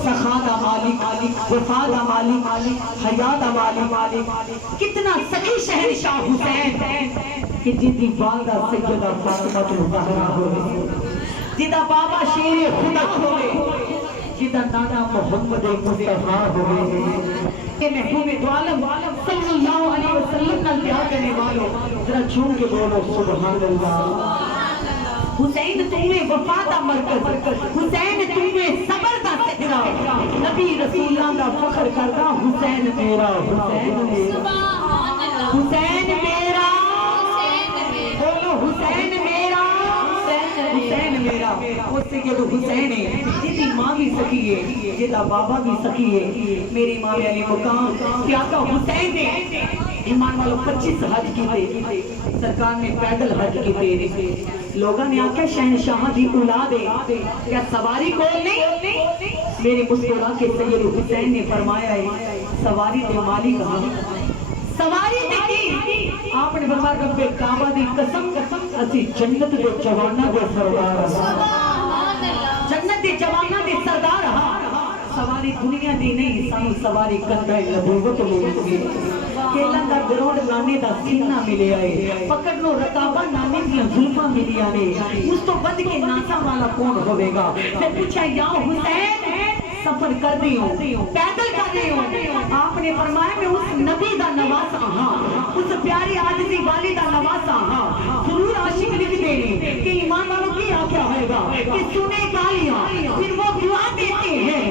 सखादा मालिक, वफादा मालिक, हयादा मालिक, कितना सखी शहंशाह हुसैन कि जिदी वालदा सैयदा फातिमा ज़हरा होवे, जिदा बाबा शेर खुदा होवे, जिदा नाना मोहम्मद मुस्तफा होवे, के महबूब दो आलम सल्लल्लाहु अलैहि वसल्लम का प्यार करने वालों जरा झूम के बोलो सुभान अल्लाह। हुसैन तुम्हें वफा दा मरकज, हुसैन तुम्हें सबर दा सेहरा, नबी रसूलां दा फखर करदा हुसैन मेरा, हुसैन मेरा, हुसैन मेरा, बोलो हुसैन मेरा, हुसैन मेरा। उससे के तो हुसैन है जिसकी माँ भी सखी है, जिसका बाबा भी सखी है, मेरी माँ वाली मुकाम क्या का हुसैन ने ईमान वालों 25 हज किए, सरकार ने पैदल हज किए, लोगों ने आख्या शहनशाह दी औलाद है क्या सवारी कोल नहीं, मेरे मुस्कुरा के सैयद हुसैन ने फरमाया है सवारी दे मालिक हम, सवारी दे की आपने फरमाया रब्बे काबा दी कसम असी जन्नत दे जवाना दे सरदार, जन्नत दे जवाना दे सरदार हां, सवारी दुनिया दी नहीं सानू सवारी कंधा नबूवत लोगी, केला दा ग्रोड नाने दा सीना मिले आए, पकड़ लो रकाबा नाने दी जुल्फा मिलिया ने, उस तो बद के नासा वाला कौन होवेगा। फिर पूछा या हुसैन सफर कर रही हो, पैदल कर रही हो, आपने फरमाया मैं उस नबी दा नवासा हां, उस प्यारी आदमी वाली दा नवासा हां, जरूर आशिक लिख देने कि ईमान वालों की आख्या होगा कि सुने गालियां फिर वो दुआ देते हैं,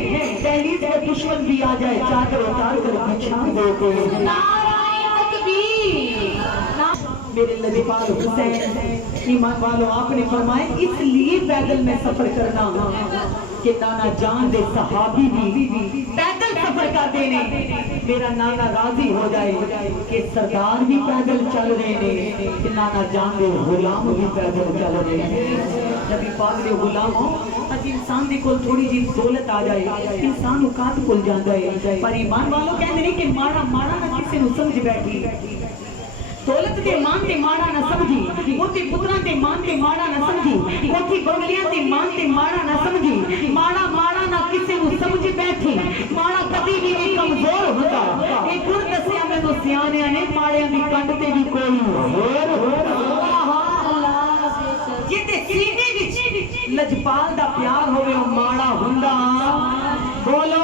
दहलीज में दुश्मन भी आ जाए चादर उतार कर बिछा देते हैं, मेरे लजपाल हुसैन ईमान वालों आपने फरमाया इसलिए पैदल में सफर करना कि नाना जान दे सहाबी भी पैदल सफर कर देने, मेरा नाना राजी हो जाए कि सरदार भी पैदल चल रहे ने, कि नाना जान दे गुलाम भी पैदल चल रहे हैं। जब पाक दे गुलाम हो अज इंसान दी कोल थोड़ी जी दौलत आ जाए इंसान औकात भुल जाता है, पर ईमान वालों कहते नहीं कि माड़ा माड़ा ना किसी को समझ बैठी, दौलत दे मान ते माड़ा ना समझी, मोती पुत्रा ते मान ते माड़ा ना समझी, मोती बंगलियां ते मान ते माड़ा ना समझी, माड़ा माड़ा ना किसी को समझ बैठी, माड़ा कभी भी नहीं कमजोर होता, एक गुण दसिया मैनू सियाणिया ने माड़ियां दी कंड ते भी कोई जोर जिते सीने विच लजपाल दा प्यार होवे ओ माड़ा हुंदा, बोलो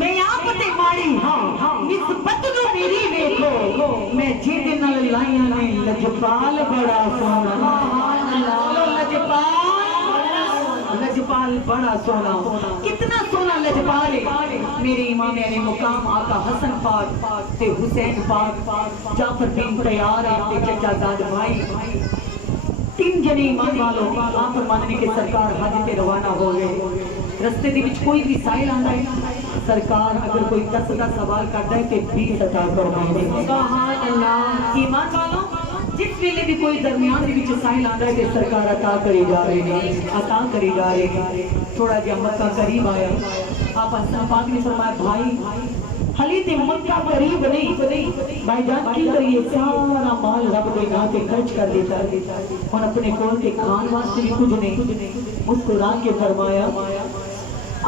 मैं आप ते माड़ी हां निस्बत नु मेरी देखो, मैं जिहदे नाल लाइयां ने लजपाल बड़ा सोहना, लजपाल बड़ा सोहना, कितना सोहना लजपाल है मेरे इमाम अली मुकाम आका हसन पाक ते हुसैन पाक जाफर बिन तैयार ते चचा जाद भाई तीन जने ईमान वालों आप फरमाने के सरकार हज ते रवाना हो गए, रस्ते दे विच कोई भी साहिल आंदा है सरकार अगर कोई 10 का सवाल करता है तो 20 अता फरमाएंगे, सुभान अल्लाह। ईमान वालों जिस वेले भी कोई दरमियान दे विच साहिल आंदा है तो सरकार अता करी जा रही है, अता करी जा रही है। थोड़ा जिहा मक्का करीब आया आप हसन पाक ने फरमाया भाई हली ते मक्का करीब नहीं भाईजान की करिए सारा माल रब दे नाम पे खर्च कर देता और अपने कोल के खान वास्ते भी कुछ नहीं, मुस्कुरा के फरमाया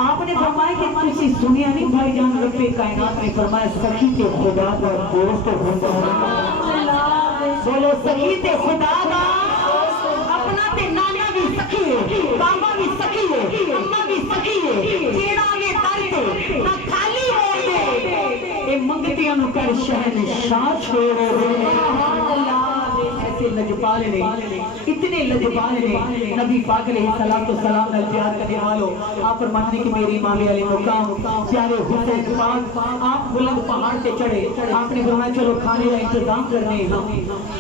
आपने फरमाया कि तुसी सुनिया नहीं भाईजान रब्बे कायनात ने फरमाया सखी के खुदा का दोस्त होता है, बोलो सखी ते खुदा का अपना ते नाना भी सखी है, बाबा भी सखी है, अम्मा भी सखी है, जेड़ा ये दर ते ना खाली हो दे ए मंगतियां नु कर शहनशाह छोड़े, ऐसे लजपाल ने इतने लजपाल ने नबी पाक अलैहिस्सलाम तो सलाम नाल प्यार करने वालों आप फरमाते कि मेरी इमाम अली मुकाम प्यारे हुसैन पाक आप बुलंद पहाड़ से चढ़े, आपने फरमाया चलो खाने का इंतजाम करने हां,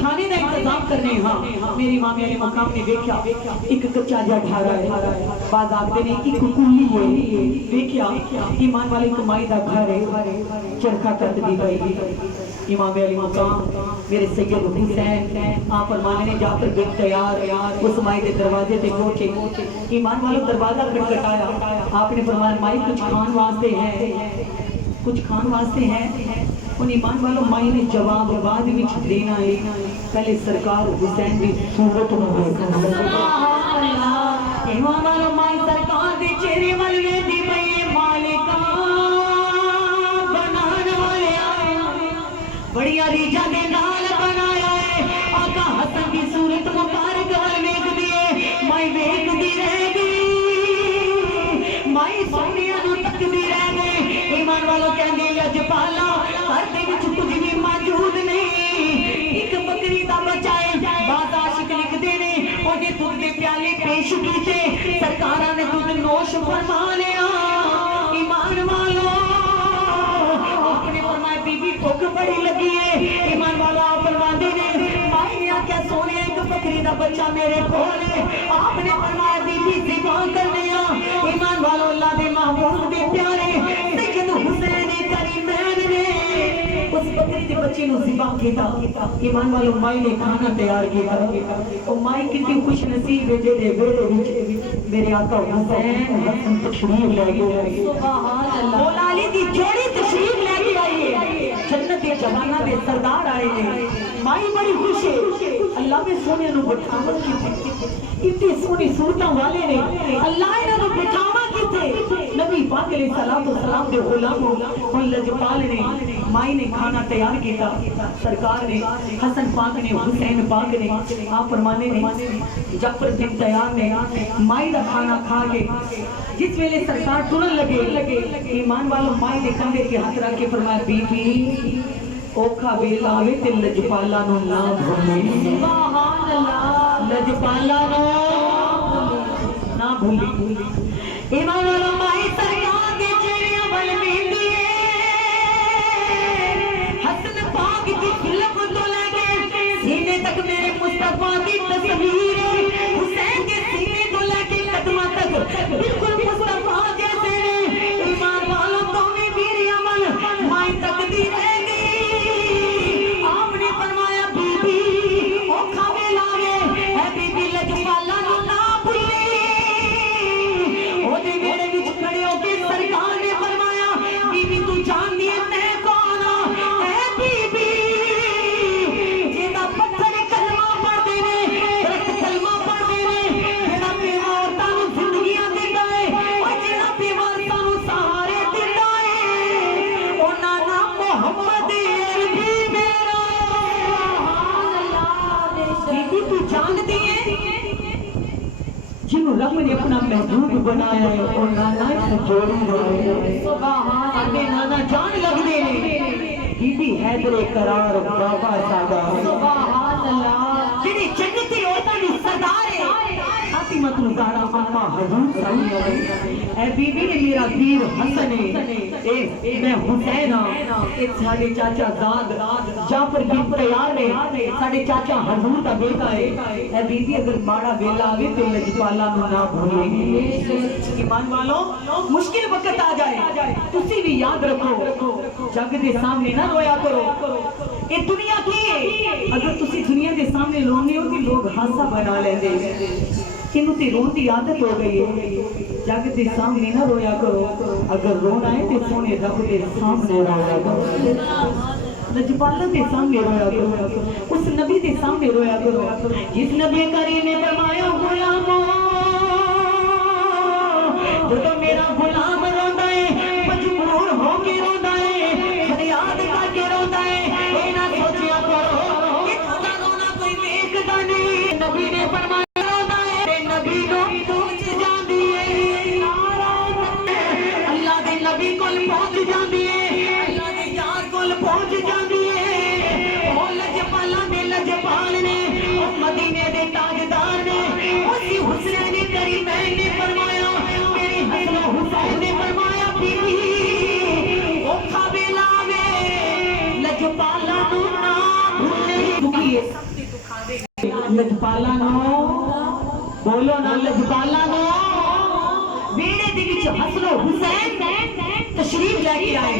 खाने का इंतजाम करने हां, मेरी इमाम अली मुकाम ने देखा एक कच्चा जा ठारा है, बाज आखदे ने कि कुकुली है, देखा ईमान वाले कमाई दा घर है, चरखा कट दी गई, इमाम अली मुकाम मेरे सैयद हुसैन आप फरमाने ने जाफर बिन तैयार उस माई के दरवाजे पे पहुंचे, ईमान वालों दरवाजा खटखटाया, आपने फरमाया माई कुछ खान वास्ते है, कुछ खान वास्ते है, उन ईमान वालों माई ने जवाब बाद विच देना है, पहले सरकार हुसैन की सूरत में देखो, ईमान वालों माई सरकार दे चेहरे वाल वेंदी पई घर दे विच कुछ भी मौजूद नहीं। एक बकरी दा बच्चा है, बाद आशिक लिखदे ने ओदे दुध दे प्याले पेश कीते, सरकारां ने दुध नोश फरमा लिया। ईमान वालो अपने फरमाए बीबी भुख बड़ी लगी है। ईमान वाला फरमांदे ने माई ने आख्या सोने एक बकरी दा बच्चा मेरे कोल है, आपने फरमाया बीबी ज़िबा कर दिया। ईमान वालो अल्लाह दे महबूब दे प्यारे सैयद हुसैन करीमैन ने उस बकरी के बच्चे को ज़िबा किया। ईमान वालो माई ने खाना तैयार किया। ओ माई कितनी खुश नसीब है जेदे वेड़े विच मेरे आका हुसैन तशरीफ ले गए। सुभान अल्लाह, मौला अली दी जोड़ी तशरीफ लेके आई है। जन्नत के जवाना दे सरदार आए ने। माई बड़ी खुश है। अल्लाह ने सोने नु बिठावत की इतनी सोनी सूरतां वाले ने अल्लाह इन्हां नु बिठावा कीते। नबी पाक अलैहि सलातो सलाम दे गुलाम और लजपाल ने माई ने खाना तैयार किया। सरकार ने हसन पाक ने हुसैन पाक ने आप फरमाने ने जाफर बिन तैयार ने माई दा खाना खा के जिस वेले सरकार टुरन लगे, ईमान वालों माई दे कंधे के हाथ रख के फरमाया बीबी ओखा वेला आवे ते लजपाला नु ना भूली। सुभान अल्लाह, लजपाला नु ना भूली। ईमान वालों माई सरकार के चेहरे बल बीती हसन पाक की खिलफ तो लगे सीने तक मेरे मुस्तफा की तस्वीर हुसैन के सीने तो लगे कदमा तक बिल्कुल मुस्तफा जैसे ने। ईमान वालों तो भी वीर अमल माई तकदीर है। आपने फरमाया बीबी ओखा वेला वे है बीबी लजपाला नु ना भूली। ओदे वेड़े विच खड़े होके सरकार ने फरमाया बीबी तू जानदी है मैं कौन है बीबी जेदा पत्थर कलमा पढ़दे ने दरख्त कलमा पढ़दे ने जेड़ा बेवारतां नु जिंदगियां दिंदा है ओ जेड़ा बेवारतां नु सहारे दिंदा है ओ नाना मोहम्मद अरबी मेरा। बीबी तू जानदी है जिन्हों रब ने अपना महबूब बनाया है और नाना से जोड़ी है। सुभान अल्लाह, नाना जान लगदे ने बीबी हैदरे करार बाबा सादा। सुभान अल्लाह, जेडी जन्नती औरतां दी सरदार है फातिमा ज़हरा अम्मा हजूर सल्लल्लाहु अलैहि वसल्लम। ए बीबी ने मेरा वीर हसन है ए मैं हुसैन हां ए साडे चाचा जाद जाफर बिन तैयार ने साडे चाचा हजूर दा बेटा है। ए बीबी अगर माड़ा वेला आवे ते लजपाला नु ना भूले। ईमान वालों मुश्किल वक्त आ जाए तुसी भी याद रखो जग दे सामने ना रोया करो। ये दुनिया की है, अगर तुसी दुनिया दे सामने रोने हो तो लोग हासा बना लेंदे किन्नू ते रोन दी आदत हो गई है। जग दे सामने ना रोया करो, अगर रोना है तो सोने रब दे सामने रोया करो। लजपाला के सामने रोया करो, उस नबी के सामने रोया करो जिस नबी करीम ने फरमाया गुलामो तो मेरा गुलाम रोंदा है मजबूर होके रोंदा है फरियाद करके रोंदा है। ए ना सोचिया करो कि खुदा रोना कोई देखदा नहीं। नबी ने फरमाया रोंदा है ते नबी नु पहुंच जांदी है। अल्लाह दे नबी कोल पहुंच जांदी है, अल्लाह दे यार कोल पहुंच जांदी है। ओ लजपाला दे लजपाल ने ओ मदीने दे ताजदार ने उसी हुसैन करीमैन ने फरमाया मेरे हसन हुसैन ने फरमाया बीबी ओखा वेला वे लजपाला नु ना भूले। दुखी है लजपाला नु बोलो ना लजपाला नु वेड़े दे विच हसन हुसैन तशरीफ लेके आए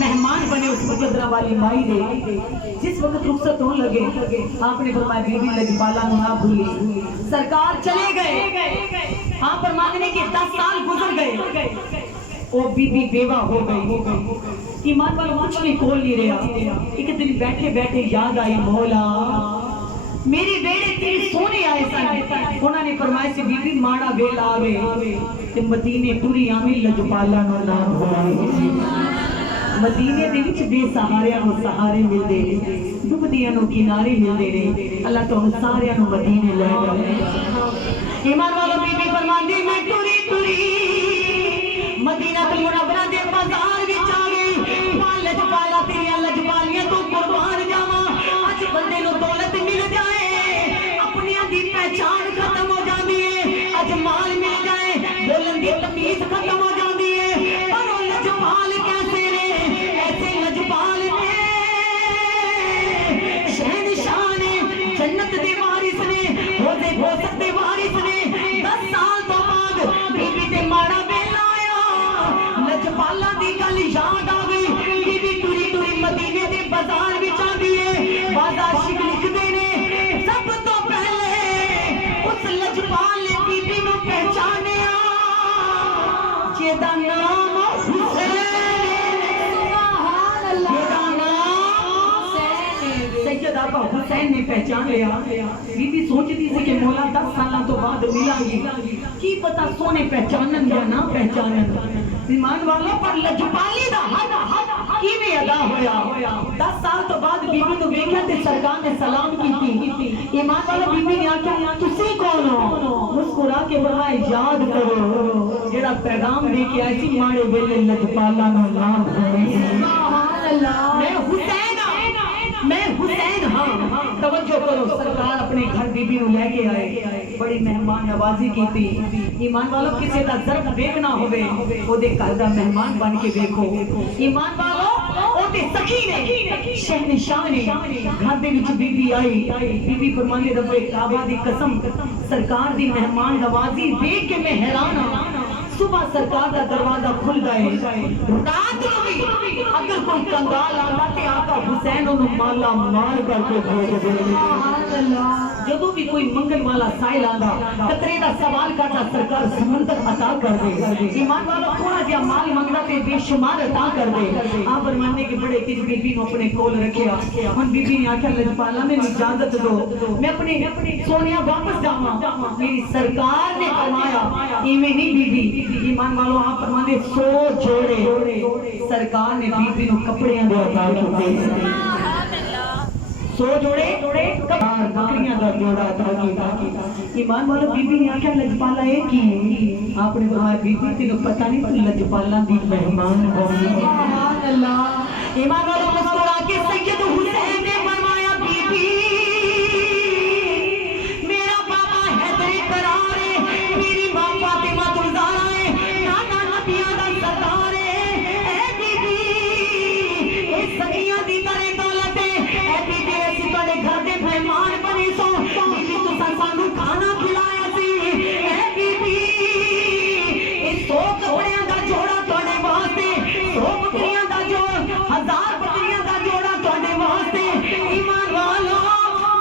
मेहमान बने उस मुकद्दरा वाली माई दे। जिस वक्त रुखसत होने लगे आपने फरमाया बीबी लजपाला नु ना भूली। सरकार चले गए, हाँ पर मांगने के 10 साल गुजर गए, वो बीबी बेवा हो गई। ईमान वालों कुछ भी खोल नहीं रहा। एक दिन बैठे बैठे याद आई मौला मेरे बेड़े तेरे सोने आए सन। उन्होंने फरमाया से बीबी माड़ा वेला आवे ते मदीने टुरी आवे लजपाला नु ना भूले। मदीने दे विच बेसहारियां नु सहारे मिलदे ने, डुबदियां नु किनारे मिलदे ने। अल्लाह तुहानू सारियां नु मदीने ले जाए। ईमान वालों बीबी फरमांदी मैं टुरी टुरी मदीना तुल मुनव्वरा दे बाजार विच आ गई। लजपाला तेरी जेदा नाम हुसैन सैयद आका हुसैन ने पहचान लिया। बीबी सोचती थी कि मौला 10 साल तो बाद मिलांगी, की पता सोने पहचानन या ना पहचानन। ईमान वालों पर लजपाली दा किवें अदा होया। 10 साल तो बाद बीबी नु वेख्या ते सरकार ने सलाम कीती। ईमान वालों बीबी ने आख्या तुसी कौन हो? मुस्कुरा के फरमाया याद करो जेड़ा पैगाम दे के आई सी माड़े वेले लजपाला नु नाम सुभान अल्लाह। मैं हुसैन हाँ। तवज्जो करो, सरकार अपने घर बीबी नु लेके आए, बड़ी मेहमान नवाजी की थी। ईमान वालों किसी का ज़र्फ देखना होवे ओदे घर दा मेहमान बन के देखो। ईमान वालों ओदे सखी ने शहनशाह ने घर दे विच बीबी आई। बीबी फरमाने रब्बे काबा दी कसम सरकार दी मेहमान नवाजी देख के मैं हैरान हां। सुबह सरकार का दरवाजा खुल गए, रात भी अगर कोई कंगाल आता ते आका हुसैन ओनु माला मार करके भेज दे। जदों भी कोई मंगन वाला साइल आंदा कतरे दा सवाल करता सरकार समंदर अता कर दे। ईमान वाला थोड़ा जिहा माल मंगदा ते बेशुमार अता कर दे। आप फरमाने के बड़े तेज बीबी नु अपने कोल रखिया। हुन बीबी ने आख्या लजपाला मैनू इजाजत दो मैं अपने सोनिया वापस जावां। मेरी सरकार ने फरमाया इवें नहीं बीबी। ईमान वालों आप फरमाने 100 जोड़े सरकार ने बीबी नु कपड़ियां दे अता कीते। 100 जोड़े बकरियां दा जोड़ा अता कीता। ईमान वालों बीबी ने आख्या लजपाला ए की आपने फरमाया बीबी तेनू पता नहीं तू लजपाला दी मेहमान हो। सुभान अल्लाह। ईमान वालों मुस्कुरा के सैयद हुसैन ने फरमाया बीबी मेरा बाबा हैदर करार है, मेरी मां फातिमा तुलजारा है, नाना नबियां दा सरदार है। ए बीबी ए सखियां दी तरह दौलत है। ए बीबी असीं तुहाडे घर दे मेहमान बने सो बीबी तुसां सानू खाना खिलाया सी। ए बीबी ए 100 कपड़ियां दा जोड़ा तुहाडे वास्ते, 100 बकरियां दा जोड़ा, 1000 बकरियां दा जोड़ा तुहाडे वास्ते। ईमान वालों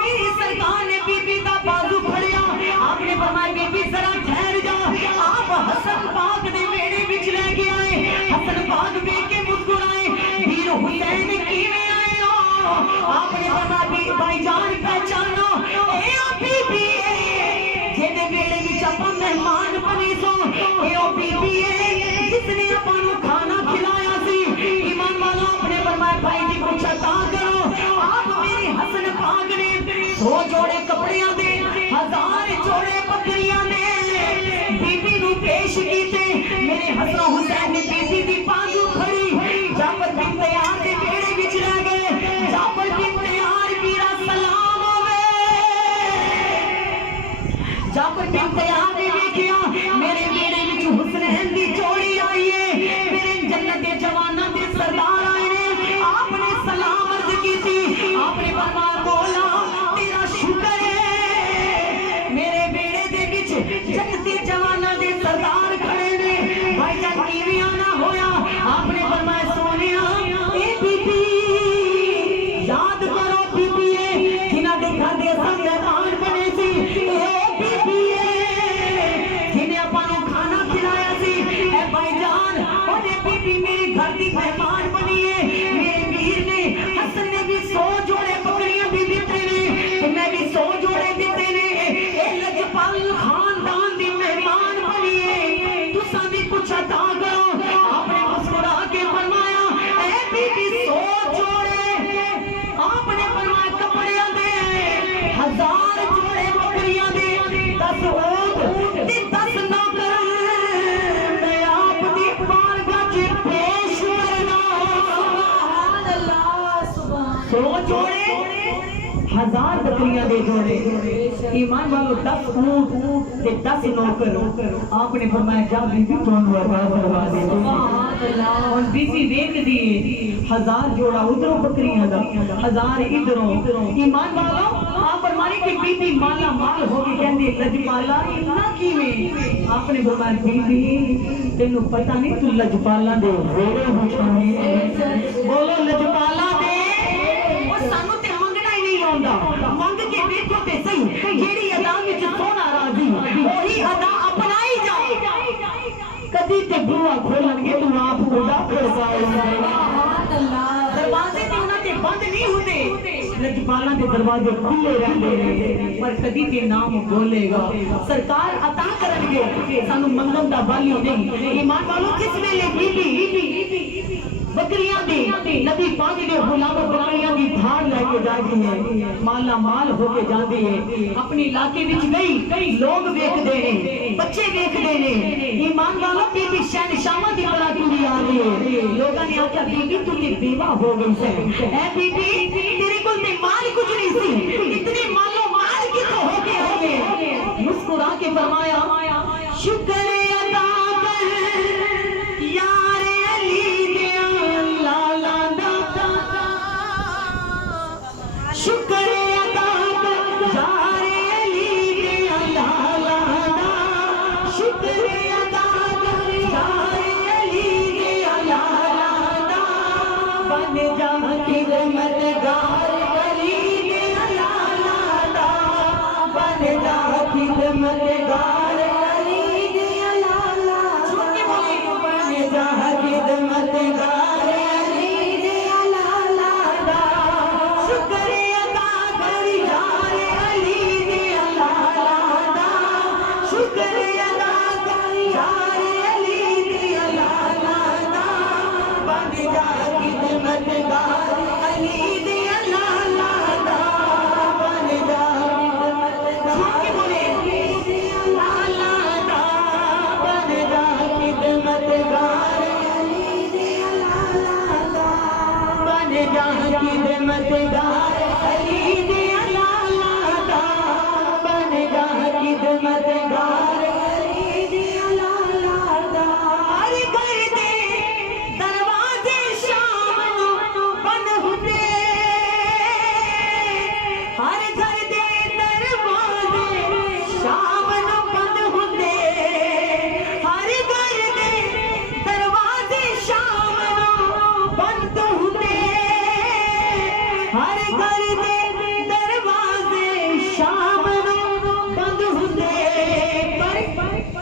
मेरी सरकार ने बीबी दा बाजू फड़िया। आपने फरमाया बीबी जरा ठहर जा। आप हसन पाक दे मेड़े विच लेके आए। हसन पाक देख के मुस्कुराए वीर हुसैन किवें आए हो? आपने फरमाया भाईजान पहचानो ए ओ बीबी जेदे मेड़े विच आपां मेहमान बने सो ए ओ बीबी जिसने आपां नू खाना खिलाया सी। ईमान वालों आपने फरमाया भाई जी कुछ अता करो। आप मेरे हसन पाक ने 100 जोड़े कपड़ियां दे, 1000 जोड़े बकरियां दे बीबी नु पेश कीते। मेरे हसन हुसैन ने बीबी दी बाजू फड़ी। जाफर बिन तैयार दे बेड़े विच रह गए। जाफर बिन तैयार वीरा सलाम होवे। जाफर बिन तैयार ने देखिया मेरे बेड़े विच हुसैन दी जोड़ी आई है, मेरे जन्नत दे जवाना दे सरदार आए ने। आपने सलाम अर्ज कीती। आपने फरमाया बोला तेरा शुक्र है मेरे बेड़े दे विच जन्नत दे जवाना दे सरदार खड़े ने। भाईजान कीवें आना होया? आपने फरमाया सोनिया ए बीबी याद करो बीबी जिन्हां दे घर दे असां मेहमान बने सी। ए बीबी जिन्हें आपां नू खाना खिलाया सी। ए भाईजान ओने बीबी मेरे घर दी मेहमान बनी है। मेरे वीर ने हसन ने भी 100 जोड़े बकरियां भी दिते ने ते मैं भी 100 जोड़े दिते ने। ए लजपाल खानदान दी मेहमान बनी है, तुसां भी कुछ अता करो। आपने मुस्कुरा के फरमाया ए बीबी 100 जोड़े आपने फरमाया कपड़ियां दे, 1000 जोड़े बकरियां दे, 10 ऊंट ते 10 नौकर मैं आप दी बारगाह च पेश करना। सुभान अल्लाह सुभान। 100 जोड़े 1000 बकरियां दे जोड़े। ईमान वालों 10 ऊंट ते 10 नौकर। आपने फरमाया जा बीबी तुहानू अता करवा दे। सुभान अल्लाह। और बीबी देख दी 1000 जोड़ा उधरों बकरियां दा, 1000 इधरों। ईमान वालों आप फरमाने कि बीबी माला माल हो गई। कहंदी लजपाला इन्ना किवें? आपने फरमाया बीबी तेनू पता नहीं तू लजपाला दे वेड़े होछाने। बोलो लजपाला दे ओ सानू ते मंगना ही नहीं आउंदा। मंग के देखो ते सही जेड़ी अदा विच सोना राजी ओही अदा अपनाई जाओ। कदी ते बुआ खोलणगे तू आप खुदा खड़काएगा दरवाजे ते उन्हां ते बंद नहीं होंदे लजपालां दे दरवाजे खुले रहंदे ने पर कदी ते नाम बोलेगा सरकार अता करनगे सानू मंगन दा बाली नहीं ईमान वालों किस वेले बीबी बकरियां दी नबी पाक दे गुलाम बकरियां दी धार लेके जाती है माला माल होके जाती है अपने इलाके विच गई लोग देखदे ने बच्चे देखदे ने ईमान वालों बीबी शहनशाह दी तरह कुड़ी आ रही है लोगों ने आख्या बीबी तू ते बेवा हो गई है ए बीबी तेरे कोल ते माल कुछ नहीं सी इतने मालो माल किथों होके मुस्कुरा के फरमाया शुक्र अदा कर यार अली दे लाला दा शुक्र अदा कर यार अली दे लाला दा शुक्र अदा कर यार अली दे लाला दा बन जा खिदमतगार अली दे लाला दा बन जा खिदमतगार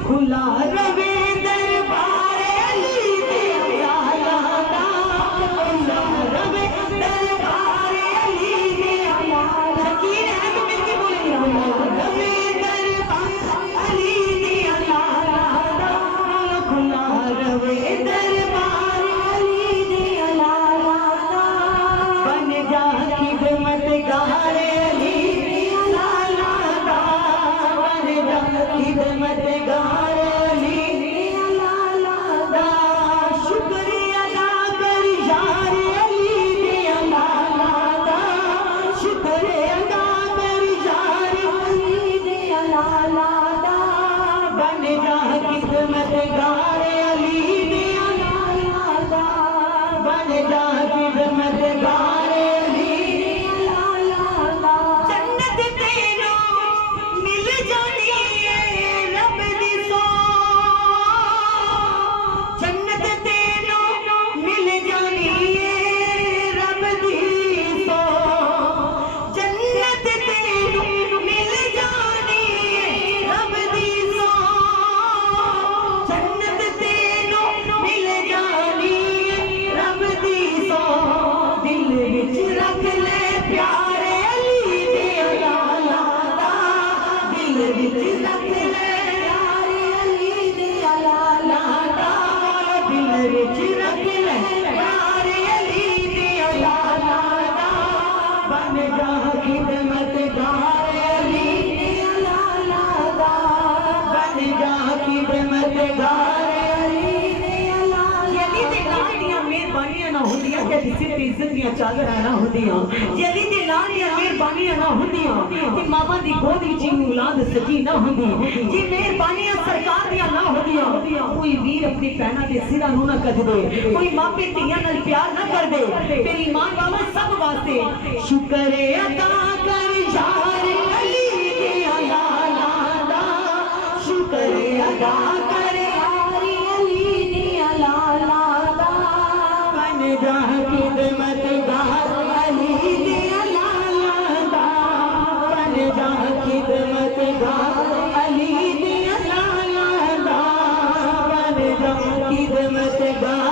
खुला रवे दरबार अली दे लाला दा खुला रवे दरबार अली दे लाला यकीन है तो मिलके बोलेंगे रवे दरबार अली दे लाला दा खुला रवे दरबार अली दे लाला दा बन जा खिदमतगार अली दे लाला दा बन जा खिदमतगार मामा दी गोद विच औलाद सजी ना होंदी जी मेहरबानियां सरकार दियां ना होंदियां कोई वीर अपनी भैणां दे सिरां नूं ना कजदे कोई मापे धीआं नाल प्यार ना करदे फिर ईमान वालों सब वास्ते शुक्र अदा कर यार अली दे लाला दा शुक्र अदा कर यार अली दे लाला दा बन जा खिदमतगार अली दे लाला दा बन जा खिदमतगार अली दे लाला दा बन जा जाएगा